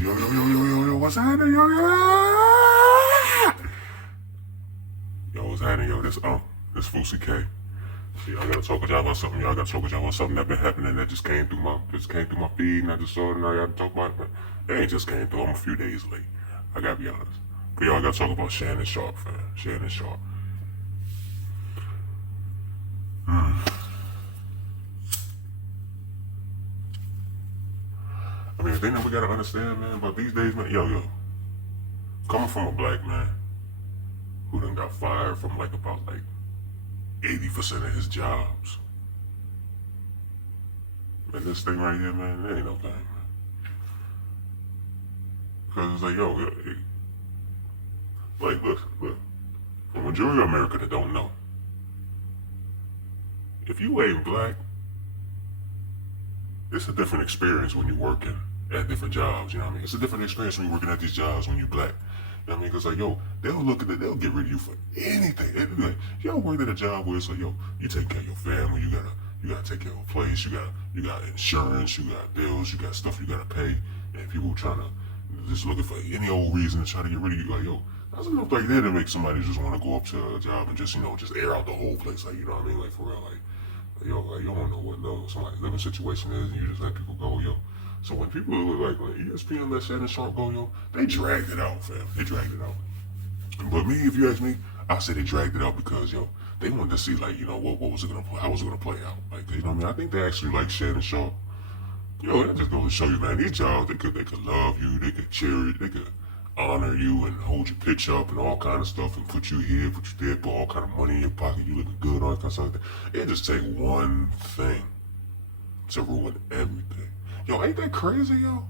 Yo, what's happening, Yo, what's happening, yo? This Fousey K. See, I gotta talk with y'all about something. Y'all gotta talk with y'all about something that been happening that just came through my feed, and I just saw it, and I gotta talk about it. But it ain't just came through. I'm a few days late. I gotta be honest. But y'all gotta talk about Shannon Sharpe, fam. Shannon Sharpe. I mean, the thing that we gotta understand, man, about these days, man, coming from a black man who done got fired from about 80% of his jobs. Man, this thing right here, man, it ain't no thing, man. Because it's look. For the majority of America that don't know, if you ain't black, it's a different experience when you're working at different jobs, you know what I mean? It's a different experience when you're working at these jobs when you're black. You know what I mean? Because they'll look at it, they'll get rid of you for anything. They'll be like, y'all work at a job where it's you take care of your family, you gotta take care of a place, you got insurance, you got bills, you got stuff you gotta pay, and people trying to just looking for any old reason to try to get rid of you. That's enough right there to make somebody just want to go up to a job and just air out the whole place, you know what I mean? Like for real, you don't know what somebody's living situation is, and you just let people go, So when people when ESPN let Shannon Sharpe go, they dragged it out, fam. They dragged it out. But me, if you ask me, I say they dragged it out because they wanted to see what was it gonna play, how was it gonna play out, you know what I mean? I think they actually like Shannon Sharpe. That just goes to show you, man. These jobs, they could love you, they could cheer you, they could honor you and hold your pitch up and all kind of stuff and put you here, put you there, put all kind of money in your pocket, you looking good, all that kind of stuff. It just take one thing to ruin everything. Ain't that crazy, yo?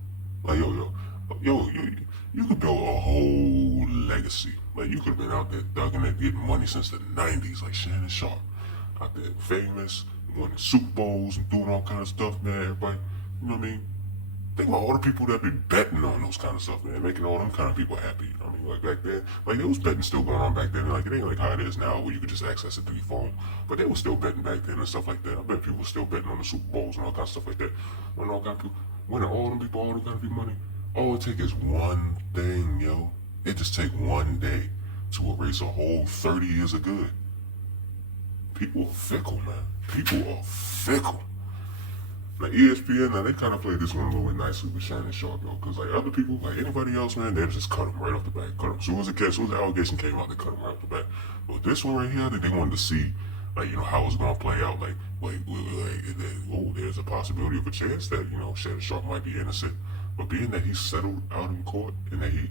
You could build a whole legacy. You could have been out there thugging and getting money since the 90s, like Shannon Sharpe. Out there famous, winning Super Bowls and doing all kind of stuff, man. Everybody, you know what I mean? Think about all the people that be betting on those kind of stuff, man, making all them kind of people happy. You know what I mean? Back then, there was betting still going on back then. It ain't like how it is now where you could just access it through your phone. But they were still betting back then and stuff like that. I bet people were still betting on the Super Bowls and all kind of stuff like that. Winning all them people, all them kind of people money. All it takes is one thing, yo. It just take one day to erase a whole 30 years of good. People are fickle, man. People are fickle. Now ESPN, they kind of played this one a little bit nicely with Shannon Sharpe, because other people, anybody else, man, they just cut him right off the bat. Cut him. As soon as the allegation came out, they cut him right off the bat. But this one right here, they wanted to see, how it's gonna play out. There's a possibility of a chance that Shannon Sharpe might be innocent. But being that he settled out in court and that he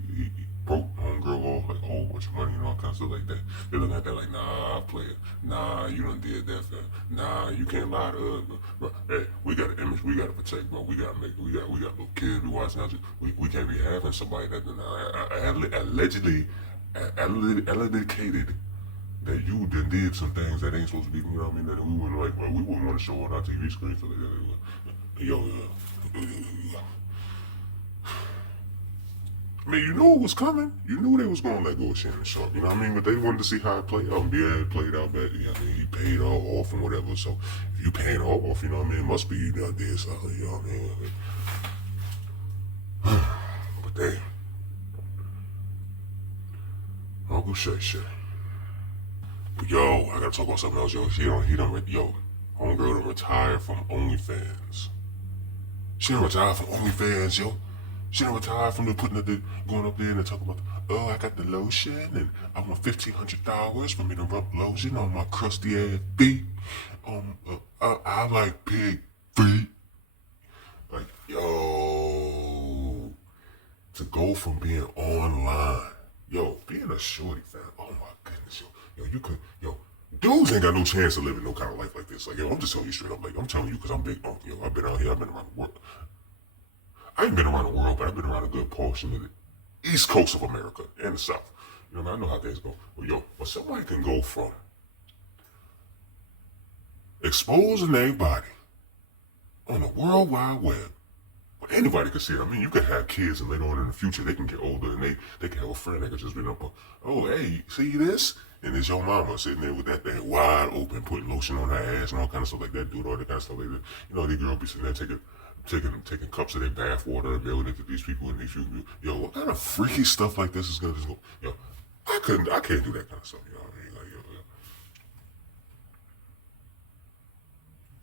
broke homegirl off a whole bunch of money and all kinds of stuff like that, they're looking at that nah, I play it. Nah, you done did that, fam. Nah, you can't lie to us, bro. Hey, we got an image we gotta protect, bro. We got little kids we watching out. We can't be having somebody that allegedly allegedly that you done did some things that ain't supposed to be, you know what I mean? That we wouldn't we wouldn't want to show on our TV screen. So I mean, you knew it was coming. You knew they was gonna let go of Shannon Sharpe, you know what I mean? But they wanted to see how it played out. And it played out bad. You know what I mean? He paid all off and whatever. So if you paying all off, you know what I mean? It must be you out there, something, you know what I mean? But Uncle Shay. But I gotta talk about something else, he done homegirl done retired from OnlyFans. She done retired from OnlyFans, yo. She done retired from going up there and talking about, I got the lotion and I want $1,500 for me to rub lotion on my crusty ass feet. I like big feet. To go from being online, being a shorty, fam. Oh my goodness, dudes ain't got no chance of living no kind of life like this. I'm just telling you straight up, I'm telling you because I'm big, I've been out here, I've been around the world. I ain't been around the world, but I've been around a good portion of the East Coast of America and the South. I know how things go. But somebody can go from exposing their body on the World Wide Web. But anybody can see it. I mean, you could have kids and later on in the future, they can get older and they can have a friend that could just be up, hey, see this? And it's your mama sitting there with that thing wide open, putting lotion on her ass and all kind of stuff like that, doing all that kind of stuff like that. These girls be sitting there taking taking cups of their bath water and mailing it to these people, and these people, yo, what kind of freaky stuff like this is gonna just go? Yo, I can't do that kind of stuff. You know what I mean?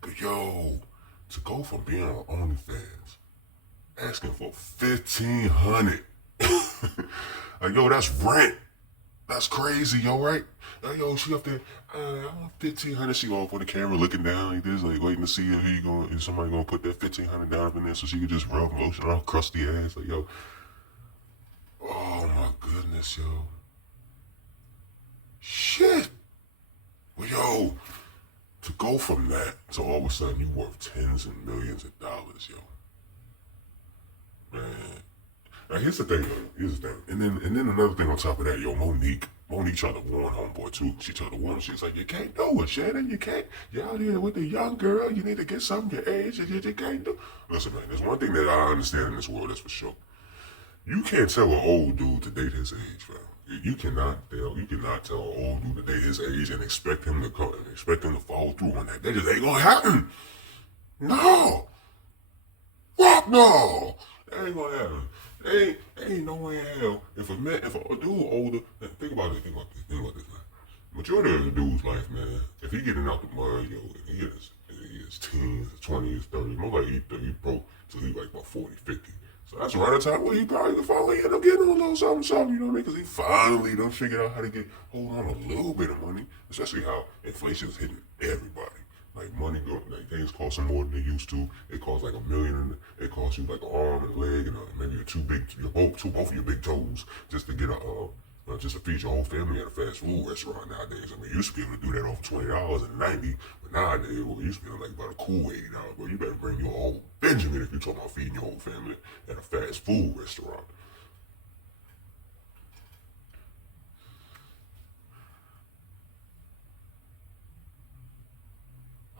Like, yo, to go from being on OnlyFans, asking for 1,500, like, yo, that's rent. That's crazy, yo, right? Yo, she up there, I want 1,500. She off on the camera looking down like this, like waiting to see if somebody gonna put that 1,500 down up in there so she could just rub lotion on her crusty ass. Like, yo, oh my goodness, yo. Shit. Well, yo, to go from that to all of a sudden you worth tens and millions of dollars, yo. Man. Now here's the thing, though. Here's the thing. And then another thing on top of that, yo, Monique tried to warn homeboy too. She tried to warn him. She was like, you can't do it, Shannon. You can't. You're out here with the young girl. You need to get something your age. You can't do. Listen, man, there's one thing that I understand in this world, that's for sure. You can't tell an old dude to date his age, fam. You cannot tell an old dude to date his age and expect him to follow through on that. That just ain't gonna happen. No. Fuck no. That ain't gonna happen. Ain't no way in hell. If a dude older, think about this, man. Majority of the dude's life, man, if he getting out the mud, yo, he is teens, 20s, 30s, most likely he broke till he like about 40, 50. So that's around the time where he probably finally end up getting a little something, you know what I mean? Because he finally done figured out how to hold on a little bit of money, especially how inflation's hitting everybody. Like money, like things costing more than they used to. It costs like $1 million. It costs you like an arm and a leg and maybe both of your big toes just to get just to feed your whole family at a fast food restaurant nowadays. I mean, you used to be able to do that off $20 and $90, but nowadays, well, you used to be like about a cool $80. But you better bring your whole Benjamin if you're talking about feeding your whole family at a fast food restaurant.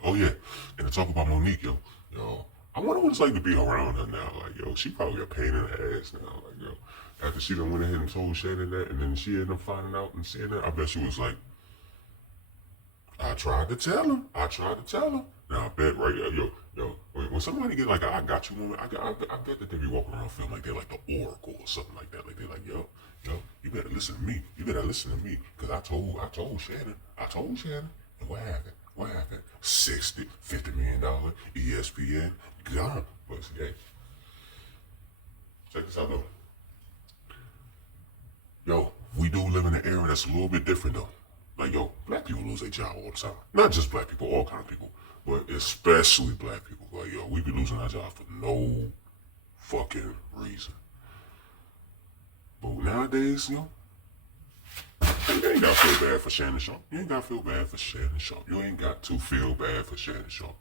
Oh yeah, and to talk about Monique, yo, I wonder what it's like to be around her now. Like, yo, she probably a pain in the ass now. Like, yo, after she done went ahead and told Shannon that, and then she ended up finding out and seeing that, I bet she was like, I tried to tell him. Now I bet right, yo, when somebody get like I got you woman, I bet that they be walking around feeling like they're like the oracle or something like that. Like they're like, yo, you better listen to me. Cause I told Shannon, and what happened? 60, $50 million, ESPN, gone. But hey, check this out though. Yo, we do live in an era that's a little bit different though. Like, yo, black people lose their job all the time. Not just black people, all kind of people. But especially black people. Like, yo, we be losing our job for no fucking reason. But nowadays, yo, you ain't got to feel bad for Shannon Sharpe. You ain't got to feel bad for Shannon Sharpe. You ain't got to feel bad for Shannon Sharpe.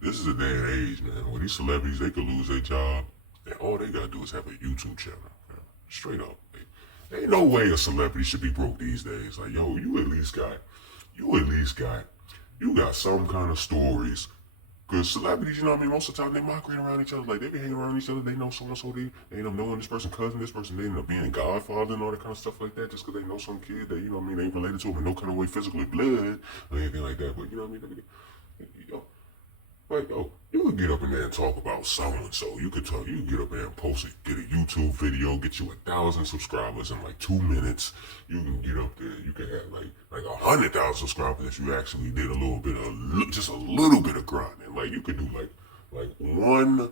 This is a day and age, man, where these celebrities, they could lose their job, and all they got to do is have a YouTube channel. Man. Straight up. Ain't no way a celebrity should be broke these days. Like, yo, you got some kind of stories. Because celebrities, you know what I mean, most of the time they migrate around each other. Like, they be hanging around each other. They know so-and-so. They end up knowing this person cousin, this person. They end up being godfather and all that kind of stuff like that just because they know some kid that, you know what I mean, they ain't related to them in no kind of way physically blood or anything like that. But, you know what I mean? Yo, like, yo, you could get up in there and talk about so-and-so. You could get up there and post it, get a YouTube video, get you 1,000 subscribers in like 2 minutes. You can get up there, you can have like 100,000 subscribers if you actually did just a little bit of grinding. Like, you could do like one,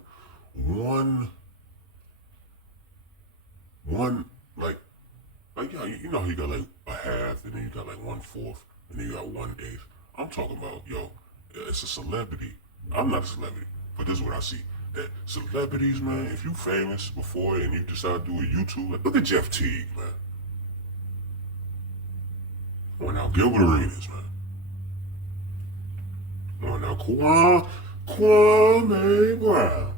yeah, you know, you got like a half, and then you got like 1/4, and then you got 1/8. I'm talking about, yo, it's a celebrity. I'm not a celebrity, but this is what I see. That celebrities, man, if you famous before and you decide to do a YouTube, like, look at Jeff Teague, man. Or now Gilbert Arenas, man. Or now Kwame Brown.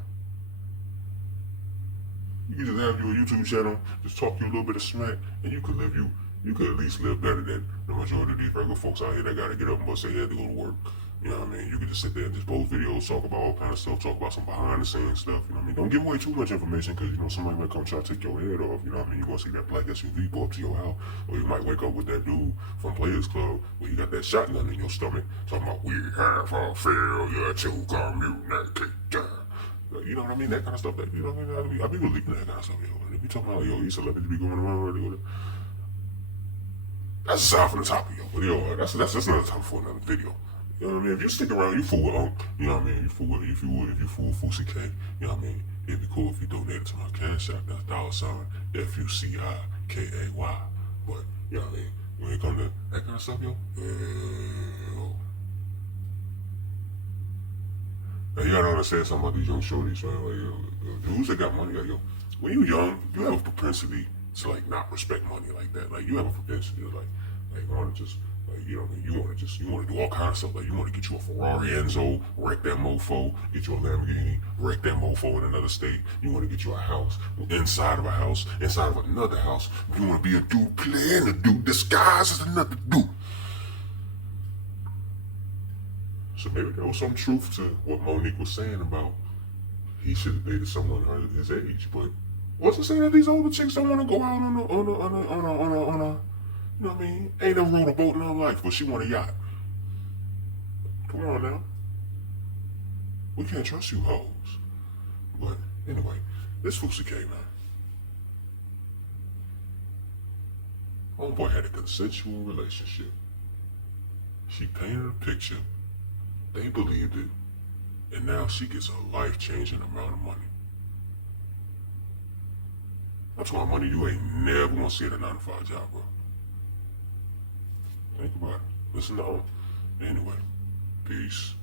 You can just have your YouTube channel, just talk you a little bit of smack, and you could at least live better than the majority of these regular folks out here that gotta get up and bust their head to go to work. You know what I mean? You can just sit there and just post videos, talk about all kind of stuff, talk about some behind the scenes stuff. You know what I mean? Don't give away too much information because, you know, somebody might come try to take your head off. You know what I mean? You're going to see that black SUV pull up to your house. Or you might wake up with that dude from Players Club where you got that shotgun in your stomach talking about we have a failure to communicate. You know what I mean? That kind of stuff. That you know what I mean? I be believing that kind of stuff, yo. And if you talking about yo, these celebrities be going around, that's aside from the topic, yo. But yo, that's another topic for another video. You know what I mean? If you stick around, you fool with you know what I mean? You fool with if you fool with Fusi K, you know what I mean? It'd be cool if you donated to my cash app. That's $FUCIKAY. But you know what I mean? When it come to that kind of stuff, yo, now you gotta understand something about these young shorties, man. Like, yo, dudes that got money, like, yo, when you young, you have a propensity to like not respect money like that. Like you have a propensity to like want to just like you know what I mean? You want to do all kinds of stuff. Like you want to get you a Ferrari Enzo, wreck that mofo, get you a Lamborghini, wreck that mofo in another state. You want to get you a house inside of a house, inside of another house. You want to be a dude playing a dude disguised as another dude. So maybe there was some truth to what Monique was saying about he should have dated someone his age, but what's to say that these older chicks don't want to go out on a, you know what I mean? Ain't never rode a boat in her life, but she want a yacht. Come on now. We can't trust you hoes. But anyway, this Fusi K, man. Homeboy had a consensual relationship. She painted a picture. They believed it. And now she gets a life-changing amount of money. That's why money you ain't never gonna see at a 9-to-5 job, bro. Think about it. Listen to them. Anyway, peace.